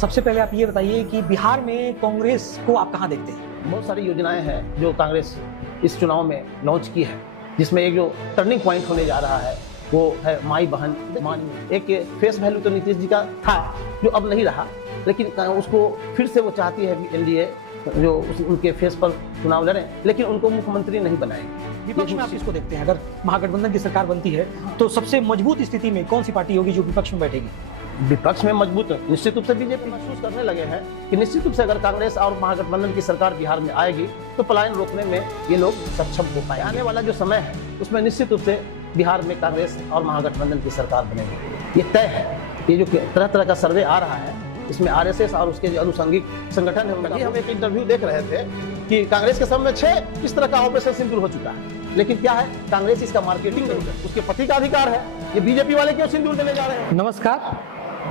सबसे पहले आप ये बताइए कि बिहार में कांग्रेस को आप कहाँ देखते हैं? बहुत सारी योजनाएं हैं जो कांग्रेस इस चुनाव में लॉन्च की है, जिसमें एक जो टर्निंग पॉइंट होने जा रहा है वो है माई बहन मानी। एक फेस वैल्यू तो नीतीश जी का था जो अब नहीं रहा, लेकिन उसको फिर से वो चाहती है कि एनडीए जो उनके फेस पर चुनाव लड़े, लेकिन उनको मुख्यमंत्री नहीं बनाएगी। विपक्ष में आप किसको देखते हैं? अगर महागठबंधन की सरकार बनती है तो सबसे मजबूत स्थिति में कौन सी पार्टी होगी जो विपक्ष में बैठेगी? विपक्ष में मजबूत निश्चित रूप से बीजेपी महसूस करने लगे हैं कि निश्चित रूप से अगर कांग्रेस और महागठबंधन की सरकार बिहार में आएगी तो पलायन रोकने में ये लोग सक्षम हो पाए। आने वाला जो समय है उसमें निश्चित रूप से बिहार में कांग्रेस और महागठबंधन की सरकार बनेगी, ये तय है। ये जो तरह तरह का सर्वे आ रहा है इसमें आरएसएस और उसके जो अनुषंगिक संगठन है, हम एक इंटरव्यू देख रहे थे कि कांग्रेस के समय में 6 इस तरह का ऑपरेशन सिंदूर हो चुका है, लेकिन क्या है, कांग्रेस इसका मार्केटिंग नहीं कर, उसके पति का अधिकार है, ये बीजेपी वाले क्यों सिंदूर देने जा रहे हैं। नमस्कार,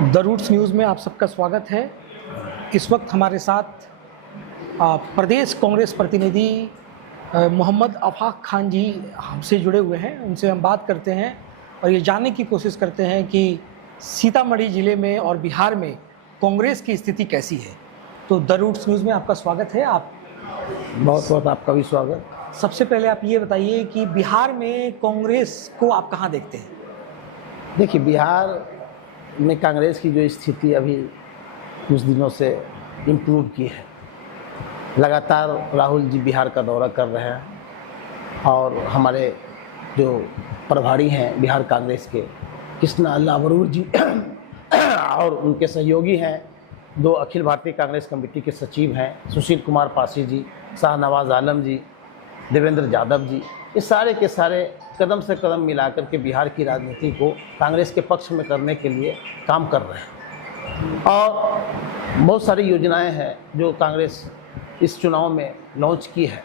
द रूट्स न्यूज़ में आप सबका स्वागत है। इस वक्त हमारे साथ प्रदेश कांग्रेस प्रतिनिधि मोहम्मद आफाक खान जी हमसे जुड़े हुए हैं। उनसे हम बात करते हैं और ये जानने की कोशिश करते हैं कि सीतामढ़ी ज़िले में और बिहार में कांग्रेस की स्थिति कैसी है। तो द रूट्स न्यूज़ में आपका स्वागत है। आप बहुत बहुत आपका भी स्वागत। सबसे पहले आप ये बताइए कि बिहार में कांग्रेस को आप कहाँ देखते हैं? देखिए, बिहार में कांग्रेस की जो स्थिति अभी कुछ दिनों से इम्प्रूव की है। लगातार राहुल जी बिहार का दौरा कर रहे हैं और हमारे जो प्रभारी हैं बिहार कांग्रेस के कृष्णा लावरूर जी और उनके सहयोगी हैं 2 अखिल भारतीय कांग्रेस कमेटी के सचिव हैं सुशील कुमार पासी जी, शाहनवाज आलम जी, देवेंद्र यादव जी, ये सारे के सारे कदम से कदम मिलाकर के बिहार की राजनीति को कांग्रेस के पक्ष में करने के लिए काम कर रहे हैं। और बहुत सारी योजनाएं हैं जो कांग्रेस इस चुनाव में लॉन्च की है,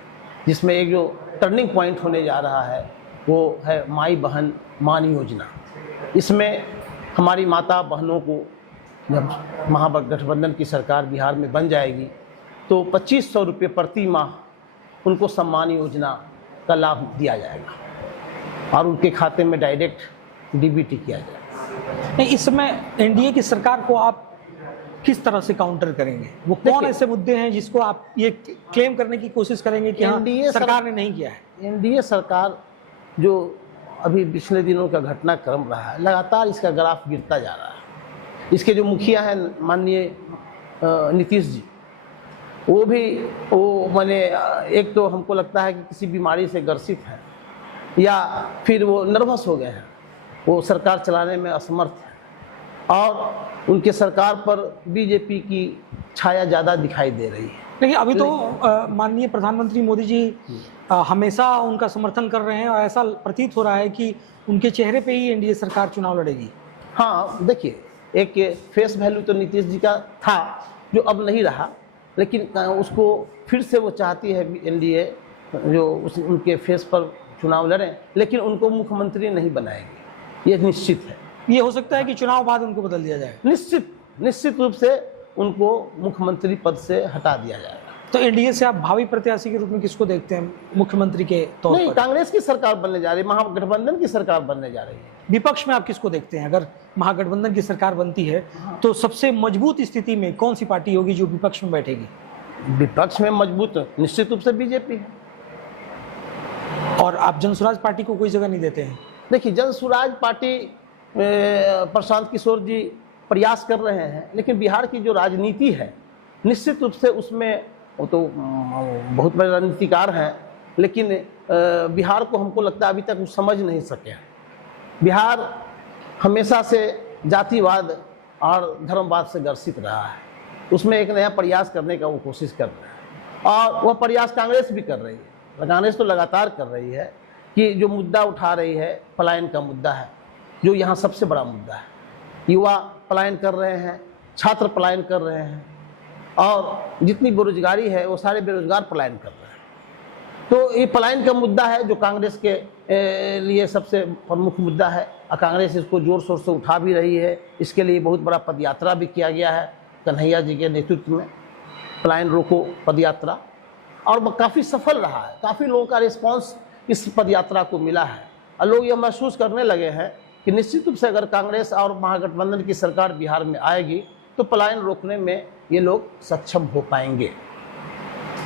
जिसमें एक जो टर्निंग पॉइंट होने जा रहा है वो है माई बहन मान योजना। इसमें हमारी माता बहनों को जब महागठबंधन की सरकार बिहार में बन जाएगी तो 2500 रुपये प्रति माह उनको सम्मान योजना का लाभ दिया जाएगा और उनके खाते में डायरेक्ट डीबीटी किया जाएगा। नहीं, इस समय एनडीए की सरकार को आप किस तरह से काउंटर करेंगे? वो कौन ऐसे मुद्दे हैं जिसको आप ये क्लेम करने की कोशिश करेंगे कि हाँ, सरकार ने नहीं किया है? एनडीए सरकार जो अभी पिछले दिनों का घटनाक्रम रहा है, लगातार इसका ग्राफ गिरता जा रहा है। इसके जो मुखिया हैं माननीय नीतीश जी, वो मैंने एक तो हमको लगता है कि किसी बीमारी से ग्रसित है या फिर वो नर्वस हो गए हैं, वो सरकार चलाने में असमर्थ है और उनके सरकार पर बीजेपी की छाया ज़्यादा दिखाई दे रही है। लेकिन अभी तो माननीय प्रधानमंत्री मोदी जी हमेशा उनका समर्थन कर रहे हैं और ऐसा प्रतीत हो रहा है कि उनके चेहरे पे ही एनडीए सरकार चुनाव लड़ेगी। हाँ, देखिए, एक फेस वैल्यू तो नीतीश जी का था जो अब नहीं रहा, लेकिन उसको फिर से वो चाहती है एनडीए जो उनके फेस पर चुनाव लड़े, लेकिन उनको मुख्यमंत्री नहीं बनाएगी, ये निश्चित है। ये हो सकता है कि चुनाव बाद उनको बदल दिया जाए। निश्चित रूप से उनको मुख्यमंत्री पद से हटा दिया जाएगा। तो एनडीए से आप भावी प्रत्याशी के रूप में किसको देखते हैं मुख्यमंत्री के तौर पर? नहीं, कांग्रेस की सरकार बनने जा रही है, महागठबंधन की सरकार बनने जा रही है। विपक्ष में आप किसको देखते हैं? अगर महागठबंधन की सरकार बनती है तो सबसे मजबूत स्थिति में कौन सी पार्टी होगी जो विपक्ष में बैठेगी? विपक्ष में मजबूत निश्चित रूप से बीजेपी है। और आप जनसुराज पार्टी को कोई जगह नहीं देते हैं? देखिए, जनसुराज पार्टी प्रशांत किशोर जी प्रयास कर रहे हैं, लेकिन बिहार की जो राजनीति है निश्चित रूप से उसमें वो तो बहुत बड़े राजनीतिकार हैं, लेकिन बिहार को हमको लगता है अभी तक वो समझ नहीं सके हैं। बिहार हमेशा से जातिवाद और धर्मवाद से ग्रसित रहा है, उसमें एक नया प्रयास करने का वो कोशिश कर रहे हैं और वह प्रयास कांग्रेस भी कर रही है। कांग्रेस तो लगातार कर रही है कि जो मुद्दा उठा रही है पलायन का मुद्दा है, जो यहाँ सबसे बड़ा मुद्दा है। युवा पलायन कर रहे हैं, छात्र पलायन कर रहे हैं और जितनी बेरोजगारी है वो सारे बेरोजगार पलायन कर रहे हैं। तो ये पलायन का मुद्दा है जो कांग्रेस के लिए सबसे प्रमुख मुद्दा है और कांग्रेस इसको जोर शोर से उठा भी रही है। इसके लिए बहुत बड़ा पदयात्रा भी किया गया है कन्हैया जी के नेतृत्व में, पलायन रोको पदयात्रा, और वो काफ़ी सफल रहा है। काफ़ी लोगों का रिस्पॉन्स इस पदयात्रा को मिला है और लोग ये महसूस करने लगे हैं कि निश्चित रूप से अगर कांग्रेस और महागठबंधन की सरकार बिहार में आएगी तो पलायन रोकने में ये लोग सक्षम हो पाएंगे।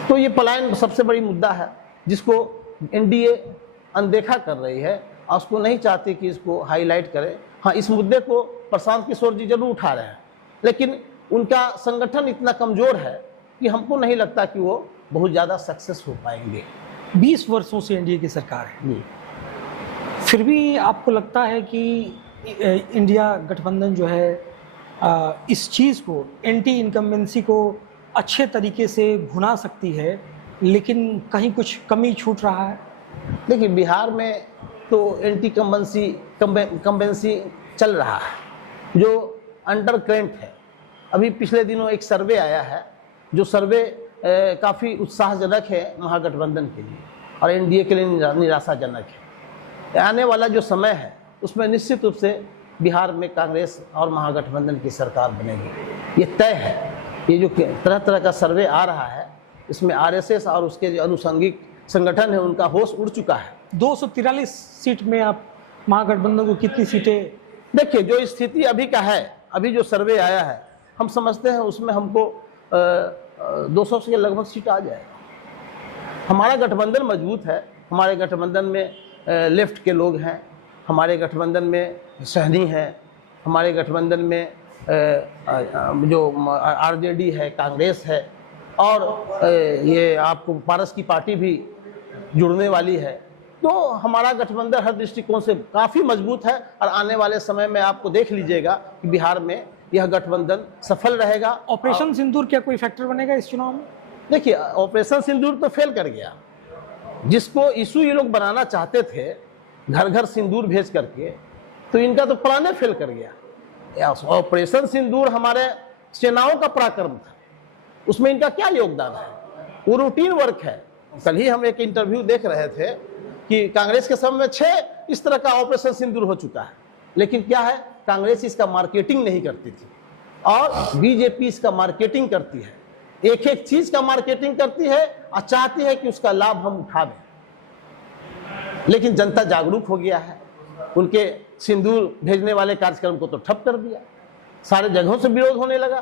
तो ये पलायन सबसे बड़ी मुद्दा है जिसको एनडीए अनदेखा कर रही है और उसको नहीं चाहती कि इसको हाईलाइट करे। हाँ, इस मुद्दे को प्रशांत किशोर जी जरूर उठा रहे हैं, लेकिन उनका संगठन इतना कमज़ोर है कि हमको नहीं लगता कि वो बहुत ज़्यादा सक्सेस हो पाएंगे। 20 वर्षों से एनडीए की सरकार है, जी। फिर भी आपको लगता है कि इंडिया गठबंधन जो है इस चीज़ को, एंटी इनकम्बेंसी को अच्छे तरीके से भुना सकती है, लेकिन कहीं कुछ कमी छूट रहा है? देखिए, बिहार में तो एंटी कम्बेंसी चल रहा है जो अंडर करेंट है। अभी पिछले दिनों एक सर्वे आया है, जो सर्वे काफ़ी उत्साहजनक है महागठबंधन के लिए और एनडीए के लिए निराशाजनक है। आने वाला जो समय है उसमें निश्चित रूप से बिहार में कांग्रेस और महागठबंधन की सरकार बनेगी, ये तय है। ये जो तरह तरह का सर्वे आ रहा है, इसमें आरएसएस और उसके जो अनुषंगिक संगठन है उनका होश उड़ चुका है। 243 सीट में आप महागठबंधन को कितनी सीटें? देखिए, जो स्थिति अभी का है, अभी जो सर्वे आया है, हम समझते हैं उसमें हमको 200 के लगभग सीट आ जाएगा। हमारा गठबंधन मजबूत है, हमारे गठबंधन में लेफ्ट के लोग हैं, हमारे गठबंधन में सहनी है, हमारे गठबंधन में जो आरजेडी है, कांग्रेस है और ये आपको पारस की पार्टी भी जुड़ने वाली है। तो हमारा गठबंधन हर दृष्टिकोण से काफ़ी मजबूत है और आने वाले समय में आपको देख लीजिएगा कि बिहार में यह गठबंधन सफल रहेगा। ऑपरेशन सिंदूर क्या कोई फैक्टर बनेगा इस चुनाव में? देखिए, ऑपरेशन सिंदूर तो फेल कर गया। जिसको इशू ये लोग बनाना चाहते थे, घर घर सिंदूर भेज करके, तो इनका तो प्लान फेल कर गया। ऑपरेशन सिंदूर हमारे सेनाओं का पराक्रम था, उसमें इनका क्या योगदान है? वो रूटीन वर्क है। कल ही हम एक इंटरव्यू देख रहे थे कि कांग्रेस के समय में 6 इस तरह का ऑपरेशन सिंदूर हो चुका है, लेकिन क्या है, कांग्रेस इसका मार्केटिंग नहीं करती थी और बीजेपी इसका मार्केटिंग करती है। एक एक चीज का मार्केटिंग करती है और चाहती है कि उसका लाभ हम उठा दें, लेकिन जनता जागरूक हो गया है। उनके सिंदूर भेजने वाले कार्यक्रम को तो ठप कर दिया, सारे जगहों से विरोध होने लगा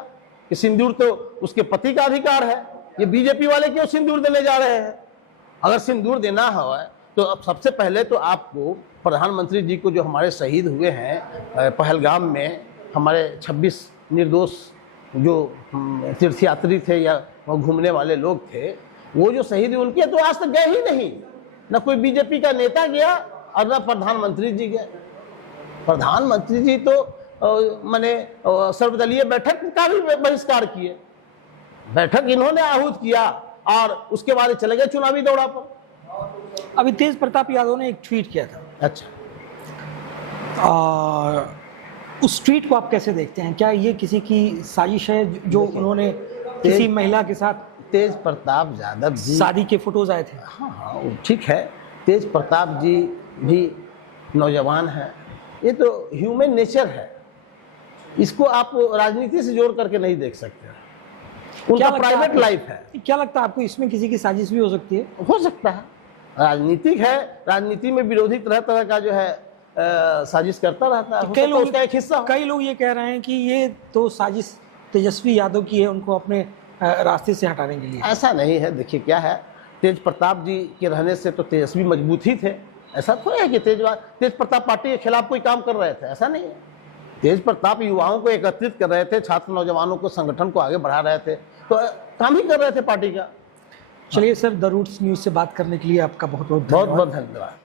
कि सिंदूर तो उसके पति का अधिकार है, ये बीजेपी वाले क्यों सिंदूर देने जा रहे हैं? अगर सिंदूर देना है तो अब सबसे पहले तो आपको प्रधानमंत्री जी को, जो हमारे शहीद हुए हैं पहलगाम में, हमारे 26 निर्दोष जो तीर्थयात्री थे या घूमने वाले लोग थे, वो जो शहीद हुए उनके तो आज तक गए ही नहीं। न कोई बीजेपी का नेता गया और न प्रधानमंत्री जी गए। प्रधानमंत्री जी तो माने सर्वदलीय बैठक का भी बहिष्कार किए। बैठक इन्होंने आहूत किया और उसके बाद चले गए चुनावी दौरा पर। अभी तेज प्रताप यादव ने एक ट्वीट किया था। अच्छा, उस ट्वीट को आप कैसे देखते हैं? क्या ये किसी की साजिश है जो उन्होंने किसी महिला के साथ? तेज प्रताप यादव जी, शादी के फोटोज आए थे। हाँ, ठीक है। तेज प्रताप जी भी नौजवान हैं, ये तो ह्यूमन नेचर है, इसको आप राजनीति से जोड़ करके नहीं देख सकते। उनका प्राइवेट लाइफ है। क्या लगता है आपको इसमें किसी की साजिश भी हो सकती है? हो सकता है, राजनीतिक है, राजनीति में विरोधी तरह तरह का जो है साजिश करता रहता है। कई लोग उसका एक हिस्सा, कई लोग ये कह रहे हैं कि ये तो साजिश तेजस्वी यादव की है, उनको अपने रास्ते से हटाने के लिए। ऐसा नहीं है। देखिए क्या है, तेज प्रताप जी के रहने से तो तेजस्वी मजबूत ही थे। ऐसा थोड़ा है कि तेज प्रताप पार्टी के खिलाफ कोई काम कर रहे थे, ऐसा नहीं है। तेज प्रताप युवाओं को एकत्रित कर रहे थे, छात्र नौजवानों को, संगठन को आगे बढ़ा रहे थे, तो काम ही कर रहे थे पार्टी का। चलिए सर, द रूट्स न्यूज़ से बात करने के लिए आपका बहुत बहुत बहुत बहुत धन्यवाद।